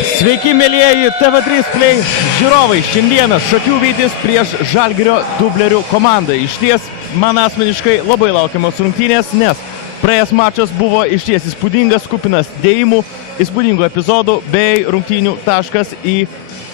Sveiki, mėlyjeji TV3 Play žiūrovai. Šiandieną Šakių Vytis prieš Žalgirio dublerių komandą. Išties, man asmeniškai labai laukiamas rungtynės, nes praėjęs mačas buvo išties įspūdingas, kupinas dėjimų, įspūdingų epizodų bei rungtynių taškas į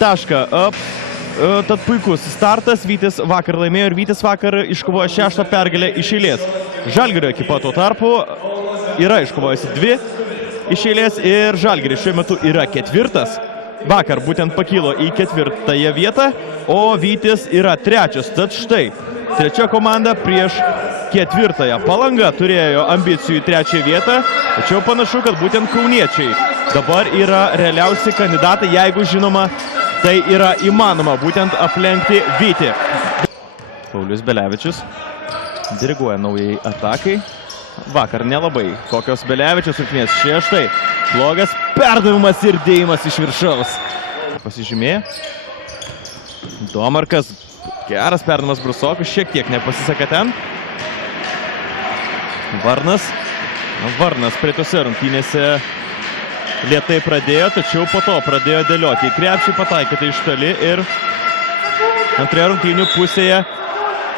tašką. Tad puikus startas, Vytis vakar laimėjo ir Vytis vakar iškovojo 6. pergalę iš eilės. Žalgirio ekipa tuo tarpu yra iškovojusi 2 iš eilės ir Žalgiris šiuo metu yra 4. Vakar būtent pakilo į 4. vietą, o Vytis yra 3. Tad štai, 3. komanda prieš 4. Palanga turėjo ambicijų į 3. vietą, tačiau panašu, kad būtent kauniečiai dabar yra realiausi kandidatai, jeigu žinoma, tai yra įmanoma būtent aplenkti Vytį. Paulius Belevičius diriguoja naujai atakai. Vakar nelabai kokios Belevičius rungtynės. Štai blogas perdavimas ir dėjimas iš viršaus. Pasižymėjo. Domarkas. Geras perdavimas Brusokui. Šiek tiek nepasiseka ten. Varnas. Varnas praeitose rungtynėse lėtai pradėjo, tačiau po to pradėjo dėlioti. Į krepšį pataikyti iš toli ir antroje rungtynių pusėje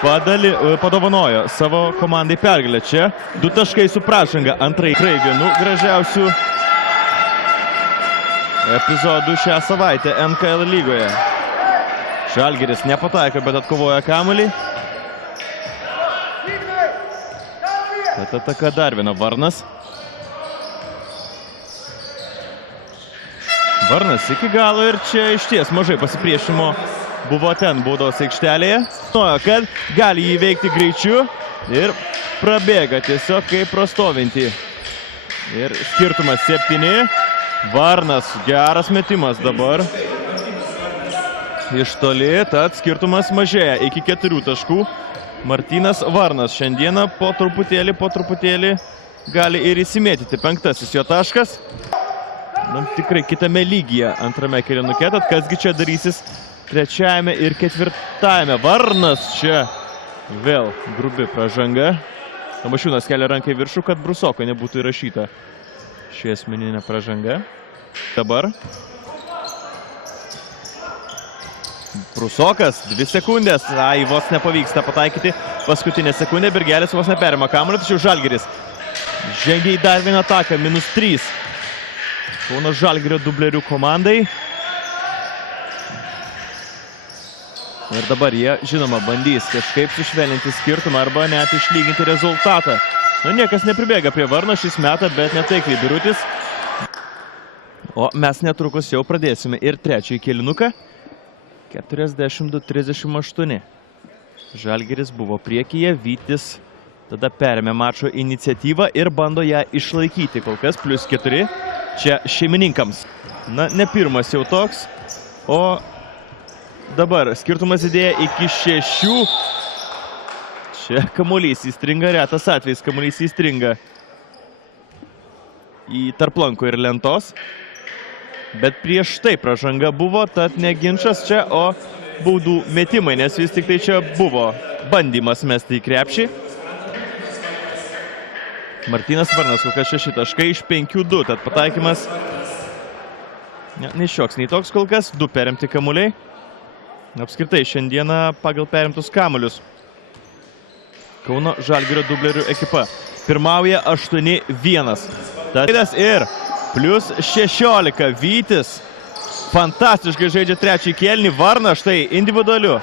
padovanojo savo komandai pergalę. Čia 2 taškai su pražanga. Antrai vienu gražiausių epizodų šią savaitę NKL lygoje. Žalgiris nepataiko, bet atkovoja kamuolį. Tad ataka dar viena. Varnas. Varnas iki galo ir čia išties mažai pasipriešimo buvo ten baudos aikštelėje. Žinojo, kad gali jį veikti greičiu ir prabėga tiesiog kaip prostovinti. Ir skirtumas 7. Varnas, geras metimas dabar. Iš toli, tad skirtumas mažėja iki 4 taškų. Martynas Varnas šiandieną po truputėlį gali ir įsimėtyti 5. jo taškas. Tikrai kitame lygyje antrame kėlinuke, tad kasgi čia darysis 3. ir 4. Varnas čia vėl grubi pražanga. Tamašiūnas kelia ranką į viršų, kad Brusoko nebūtų įrašyta ši asmeninė pražanga. Dabar Brusokas, 2 sekundės. Vos nepavyksta pataikyti. Paskutinė sekundė, Birgelis vos neperima kamuolį, tačiau Žalgiris žengia į dar vieną ataką, -3. Kauno Žalgirio dublerių komandai. Ir dabar jie, žinoma, bandys kažkaip sušvelninti skirtumą arba net išlyginti rezultatą. Niekas nepribėga prie Varno šis metą, bet netaikliai Birutis. O mes netrukus jau pradėsime ir 3. kėlinuką. 42-38. Žalgiris buvo priekyje, Vytis tada perėmė mačo iniciatyvą ir bando ją išlaikyti. Kol kas +4 čia šeimininkams. Ne pirmas jau toks, o dabar skirtumas didėja iki 6. Čia kamuolys įstringa, retas atvejs kamuolys įstringa į tarplankų ir lentos. Bet prieš tai pražanga buvo, tad ne ginčas čia, o baudų metimai, nes vis tik tai čia buvo bandymas mesti į krepšį. Martynas Varnas, kol kas 6 taškai iš 5-2, tad pataikymas nei šioks, nei toks kol kas. 2 perimti kamuoliai. Apskritai šiandieną pagal perimtus kamuolius Kauno Žalgirio dublerių ekipa pirmauja 8-1. Tad ir +16. Vytis fantastiškai žaidžia 3. kėlinį. Varnas štai individualiu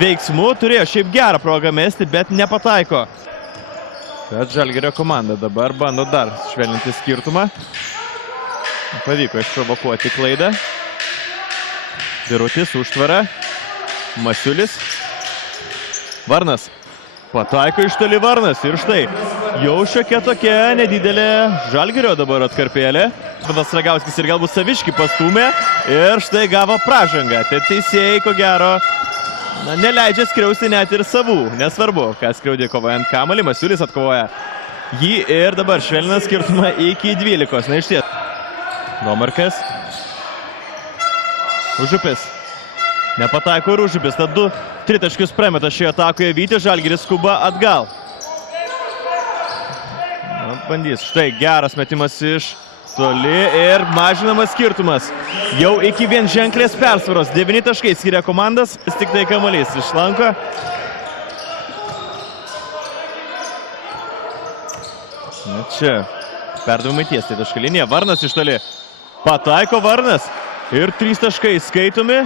veiksmu turėjo šiaip gerą progą mesti, bet nepataiko. Bet Žalgirio komanda dabar bando dar švelninti skirtumą. Pavyko išprovokuoti klaidą. Birutis užtvara. Masiulis. Varnas. Pataiko iš toli Varnas. Ir štai jau šiokia tokia nedidelė Žalgirio dabar atkarpėlė. Vadas Ragauskis ir galbūt Saviškį pastūmė. Ir štai gavo pražangą. Tai teisėjai, ko gero, neleidžia skriausti net ir savų. Nesvarbu, ką skriaudė kovojant kamuolį. Masiulis atkovoja jį ir dabar švelnina skirtumą iki 12. Na išties. Domarkas. Užupis. Nepataiko ir Užupis. Tad 2 tritaškius prameta šioje atakoje Vytis. Žalgiris skuba atgal. Bandys. Štai geras metimas iš Toli ir mažinamas skirtumas. Jau iki vienženklės persvaros. 9 taškai skiria komandas, tik tai kamuolys iš lanko. Na čia, perdavimai tiesiai taškų linija. Varnas iš toli. Pataiko Varnas. Ir 3 taškai skaitomi.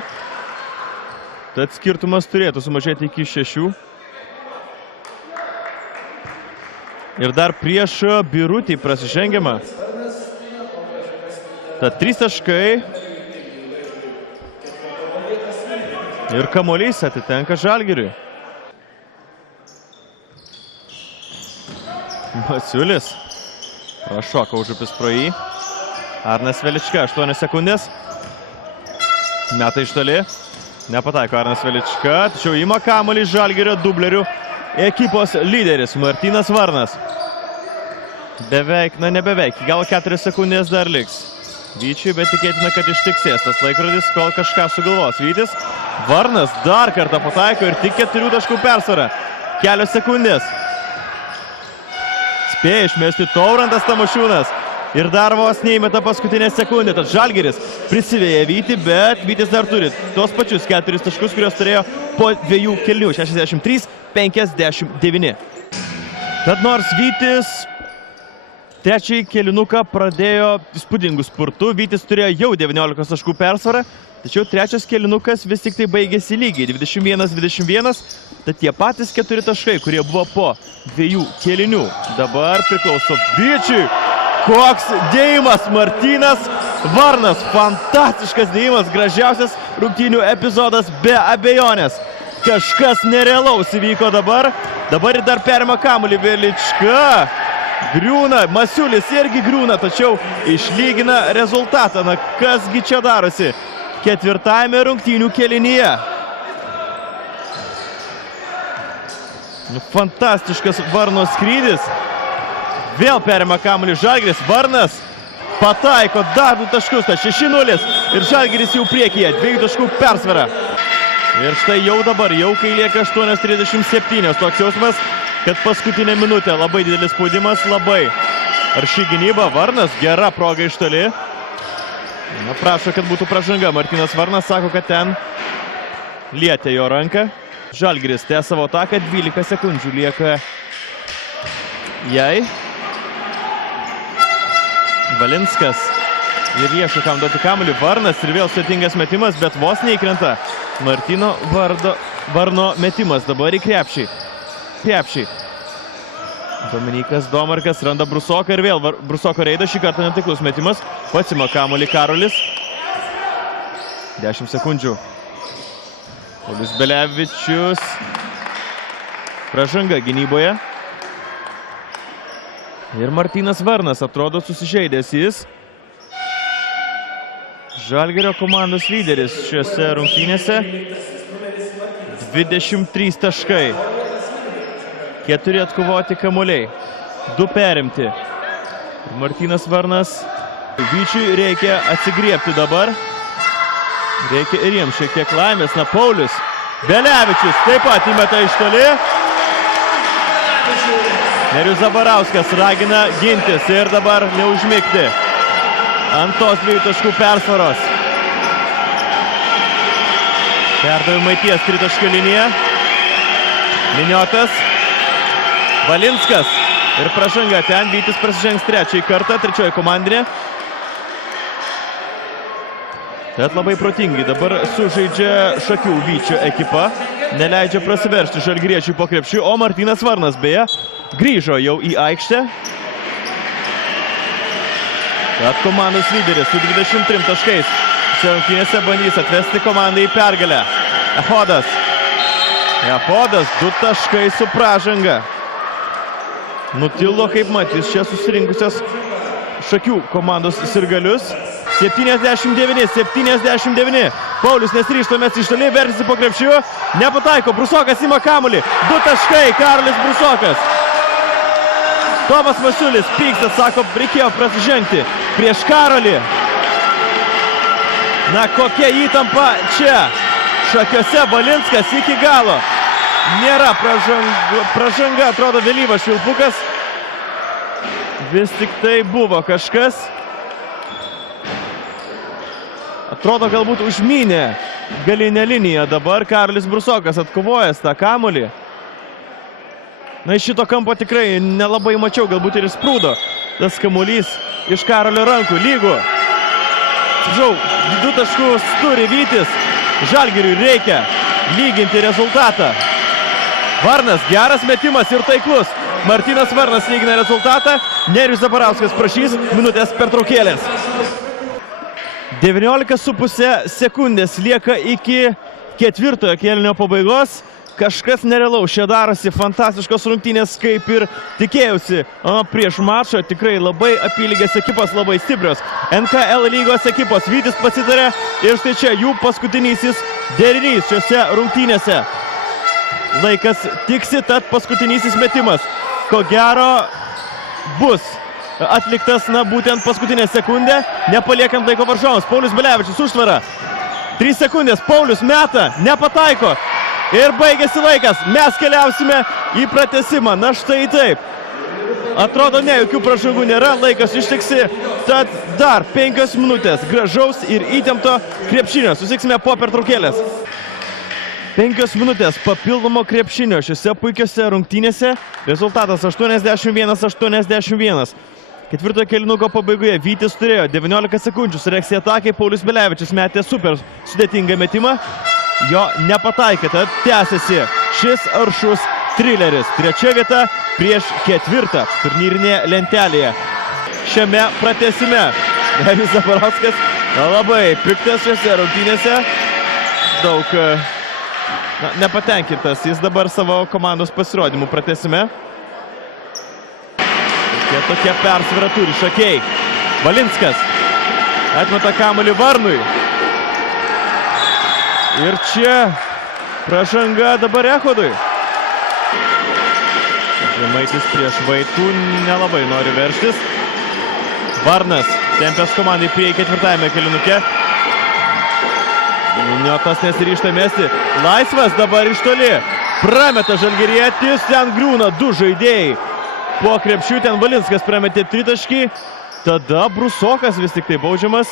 Tad skirtumas turėtų sumažėti iki 6. Ir dar prieš Birutį prasižengiama. Tad 3 taškai. Ir kamuolys atitenka Žalgiriui. Masiulis. Prašoka užupis pro jį. Arnas Velička, 8 sekundės. Meta iš toli. Nepataiko Arnas Velička. Tačiau ima kamuolį Žalgirio dublerių ekipos lyderis Martynas Varnas. Beveik, na nebeveik. Gal 4 sekundės dar liks. Vyčiui, bet tikėtina, kad ištiksės tas laikrodis, kol kažką sugalvos. Vytis. Varnas dar kartą pataiko ir tik 4 taškų persvara. Kelios sekundės. Spėja išmesti Taurantas Tamošiūnas. Ir dar vos neįmeta paskutinę sekundę. Tad Žalgiris prisivėja Vytį, bet Vytis dar turi tos pačius 4 taškus, kurios turėjo po 2 kėlinių. 63-59. Tad nors Vytis trečiąjį kėlinuką pradėjo įspūdingų spurtų. Vytis turėjo jau 19 taškų persvarą. Tačiau trečias kėlinukas vis tik tai baigėsi lygiai. 21-21. Tad tie patys 4 taškai, kurie buvo po 2 kėlinių. Dabar priklauso Vyčiui. Koks dėjimas Martynas Varnas. Fantastiškas dėjimas. Gražiausias rungtynių epizodas be abejonės. Kažkas nerealaus įvyko dabar. Dabar dar perima kamuolį Velička. Griūna. Masiulis irgi griūna, tačiau išlygina rezultatą. Na kasgi čia darosi ketvirtajame rungtynių kėlinyje. Fantastiškas Varno skrydis. Vėl perima kamuolį Žalgiris. Varnas pataiko dar 2 taškus. 6-0 ir Žalgiris jau priekyje. 2 taškų persvara. Ir štai jau dabar, jau kai lieka 8:37. Toks jausmas, kad paskutinė minutė. Labai didelis spaudimas, labai arši gynyba. Varnas, gera proga iš toli. Na, prašo, kad būtų pražanga. Martynas Varnas sako, kad ten lietė jo ranką. Žalgiris tęsia savo ataką. 12 sekundžių lieka jai. Valinskas ir ieško kam duoti kamuolį. Varnas ir vėl sudėtingas metimas, bet vos neįkrenta. Martyno Varno metimas dabar į krepšį. Dominikas Domarkas randa Brusoką ir vėl Brusoko reidą. Šį kartą netiklus metimas. Pasima kamuolį Karolis. 10 sekundžių. Paulius Belevičius. Pražanga gynyboje. Ir Martynas Varnas atrodo susižeidęs jis. Žalgirio komandos lyderis šiuose rungtynėse. 23 taškai. 4 atkovoti kamuoliai. 2 perimti. Martynas Varnas. Vyčiui reikia atsigriebti dabar. Reikia ir jiems šiek tiek laimės. Na, Paulius Belevičius taip pat įmeta iš toli. Nerijus Zabarauskas ragina gintis ir dabar neužmigti ant tos 2 taškų persvaros. Perdavimai ties 3 taškų linija. Miniotas. Valinskas. Ir pražanga ten. Vytis prasižengs trečiąjį kartą. Trečioji komandinė. Bet labai protingai dabar sužaidžia Šakių Vyčio ekipa. Neleidžia prasiveršti žalgiriečiui po krepšių. O Martynas Varnas beje grįžo jau į aikštę. Tad komandos lyderis su 23 taškais. Šiose rungtynėse bandys atvesti komandą į pergalę. Ehodas. 2 taškai su pražanga. Nutilo kaip matys čia susirinkusios Šakių komandos sirgalius. 79. Paulius nesiryžta mesti iš toli, veržiasi po krepšiu. Nepataiko, Brusokas ima kamuolį. 2 taškai, Karolis Brusokas. Tomas Masiulis pyksta, sako, reikėjo prasižengti prieš Karolį. Na, kokia įtampa čia. Šakiuose Valinskas iki galo. Nėra pražanga, atrodo vėlyvas švilpukas. Vis tik tai buvo kažkas. Atrodo, galbūt užmynė galinę liniją. Dabar Karolis Brusokas atkovojęs tą kamuolį. Na, iš šito kampo tikrai nelabai mačiau, galbūt ir įsprūdo tas kamuolys iš Karolio rankų. Lygų. Atsiprašau, 2 taškus turi Vytis. Žalgiriui reikia lyginti rezultatą. Varnas, geras metimas ir taiklus. Martynas Varnas lygina rezultatą. Nerijus Zabarauskas prašys minutės pertraukėlės. 19,5 sekundės lieka iki 4 kėlinio pabaigos. Kažkas nerealaus čia darosi, fantastiškos rungtynės, kaip ir tikėjausi prieš mačą. Tikrai labai apylygės ekipos, labai stiprios. NKL lygos ekipos. Vytis pasitarė ir štai čia jų paskutinysis derinys šiose rungtynėse. Laikas tiksi, tad paskutinysis metimas. Ko gero bus atliktas, būtent paskutinę sekundę, nepaliekant laiko varžovams. Paulius Belevičius užtvara. 3 sekundės, Paulius meta, nepataiko. Ir baigėsi laikas. Mes keliausime į pratęsimą. Na štai taip. Atrodo, ne, jokių pražangų nėra. Laikas ištiksi. Tad dar 5 minutės gražaus ir įtempto krepšinio. Susitiksime po pertraukėlės. 5 minutės papildomo krepšinio šiose puikiose rungtynėse. Rezultatas 81-81. 4 kėlinuko pabaigoje Vytis turėjo 19 sekundžių. Sureakcija atakai. Paulius Belevičius metė super sudėtingą metimą. Jo nepataikė, tad tęsiasi šis aršus trileris. 3 vieta prieš 4 turnyrinėje lentelėje. Šiame pratęsime Nerijus Zabarauskas labai piktas šiose rungtynėse. Daug nepatenkintas jis dabar savo komandos pasirodymų pratęsime. Tokia persvara turi Šakiai. Valinskas atmeta kamuolį Varnui. Ir čia pražanga dabar Echodui. Žemaitis prieš Vaitkų nelabai nori veržtis. Varnas tempęs komandai prie 4 kėlinuke. Niotas nesiryžta mesti. Laisvas dabar iš toli. Prameta žalgirietis, ten griūna 2 žaidėjai. Po krepšių ten Valinskas prametė 3 taškį. Tada Brusokas vis tik tai baudžiamas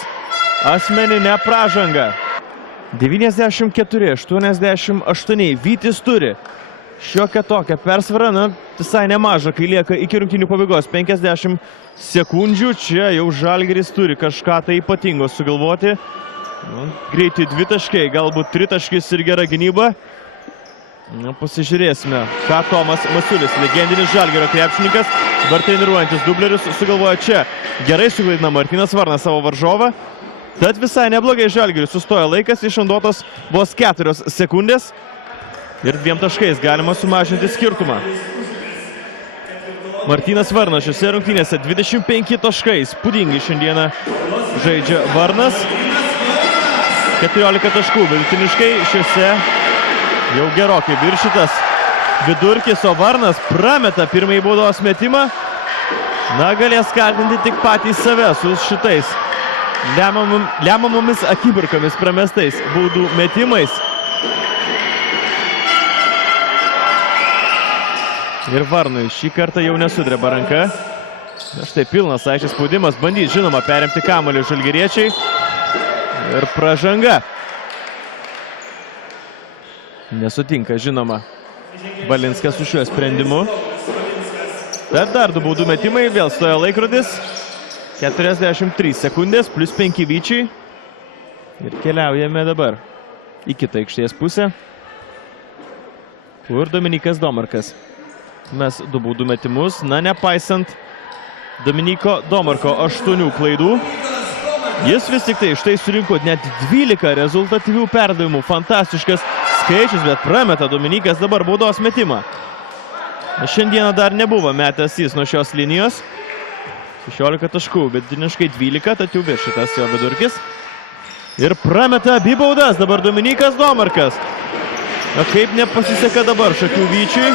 asmeninę pražangą. 94-88. Vytis turi šiokią tokią persvarą, visai nemažą, kai lieka iki rungtynių pabaigos. 50 sekundžių. Čia jau Žalgiris turi kažką tai ypatingo sugalvoti. Greitai 2 taškai, galbūt 3 taškis ir gera gynyba. Pasižiūrėsime, ką Tomas Masiulis, legendinis Žalgirio krepšininkas, dabar treniruojantis dublerius, sugalvoja čia. Gerai suklaidina Martynas Varnas savo varžovą. Tad visai neblogai Žalgiriui sustoja laikas, išnaudotos vos 4 sekundės ir 2 taškais galima sumažinti skirtumą. Martynas Varnas šiose rungtynėse 25 taškai, spūdingai šiandieną žaidžia Varnas. 14 taškų vidutiniškai šiose jau gerokai viršytas vidurkis, o Varnas prameta pirmąjį baudos metimą. Galės kaltinti tik patys save su šitais lemiamomis akimirkomis pramestais baudų metimais. Ir Varnui šį kartą jau nesudreba ranka. Štai pilnas aikštės spaudimas, bandys žinoma perimti kamuolį žalgiriečiai. Ir pražanga. Nesutinka žinoma Valinskas su šiuo sprendimu. Bet dar 2 baudų metimai, vėl stoja laikrodis. 43 sekundės, plus 5 Vyčiai. Ir keliaujame dabar į kitą aikštės pusę, kur Dominykas Domarkas mes 2 baudų metimus. Nepaisant Dominyko Domarko 8 klaidų, jis vis tik tai štai surinko net 12 rezultatyvių perdavimų. Fantastiškas skaičius, bet prameta Dominykas dabar baudos metimą. Šiandieną dar nebuvo metęs jis nuo šios linijos. 16 taškų, vidutiniškai 12, tad jau viršytas jo vidurkis. Ir prameta abi baudas dabar Dominykas Domarkas. Kaip nepasiseka dabar Šakių Vyčiui.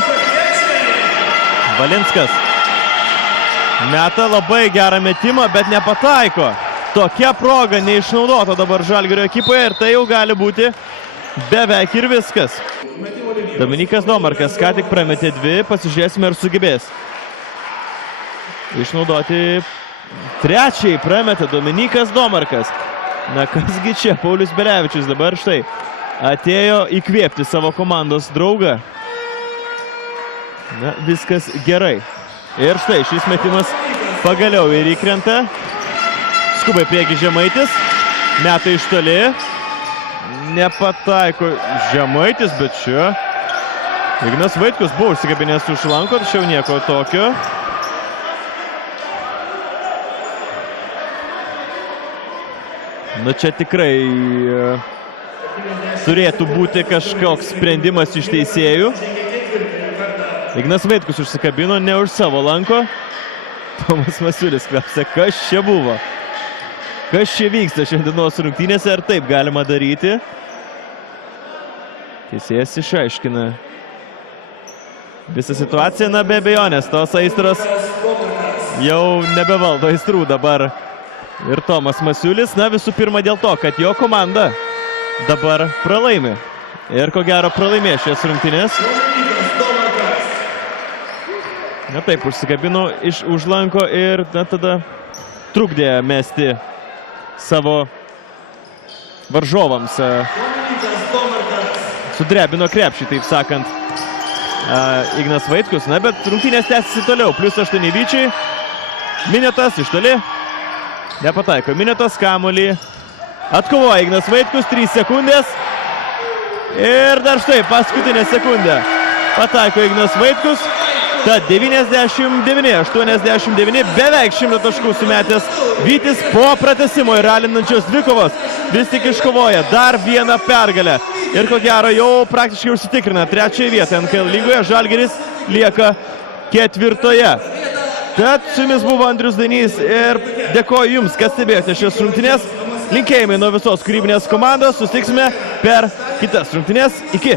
Valinskas meta labai gerą metimą, bet nepataiko. Tokia proga neišnaudota dabar Žalgirio ekipoje ir tai jau gali būti beveik ir viskas. Dominykas Domarkas ką tik prametė 2, pasižiūrėsime ar sugebės išnaudoti 3. prametė Dominykas Domarkas. Na kasgi čia, Paulius Belevičius dabar štai atėjo įkvėpti savo komandos draugą. Na, viskas gerai. Ir štai šis metimas pagaliau ir įkrenta. Skubai prieki Žemaitis. Meta iš toli. Nepataiko Žemaitis, bet čia Ignas Vaitkus buvo užsikabinęs už lanko, tačiau nieko tokio. Nu čia tikrai turėtų būti kažkoks sprendimas iš teisėjų. Ignas Vaitkus užsikabino ne už savo lanko. Tomas Masiulis klausia, kas čia buvo? Kas čia vyksta šiandienos rungtynėse, ar taip galima daryti? Teisėjas išaiškina visą situaciją, na be abejonės, tos aistros jau nebevaldo aistrų dabar. Ir Tomas Masiulis, na visų pirma dėl to, kad jo komanda dabar pralaimi. Ir ko gero pralaimė šias rungtynės. Na taip, užsikabino už lanko ir tada trukdė mesti savo varžovams. Sudrebino krepšį, taip sakant, Ignas Vaitkus. Na, bet rungtynės tęsiasi toliau. +8 Vyčiui. Minėtas iš toli. Nepataiko. Minėtas kamuolį. Atkovoja Ignas Vaitkus. 3 sekundės. Ir dar štai paskutinė sekundė. Pataiko Ignas Vaitkus. Tad 99-89. Beveik 100 taškų sumetęs Vytis po pratęsimo ir alinančios dvikovos. Vis tik iškovoja dar vieną pergalę. Ir ko gero jau praktiškai užsitikrina 3. vietą NKL lygoje. Žalgiris lieka 4. Tad su jumis buvo Andrius Dainys ir dėkoju jums, kad stebėjote šias rungtynės. Linkėjimai nuo visos kūrybinės komandos. Susitiksime per kitas rungtynės. Iki.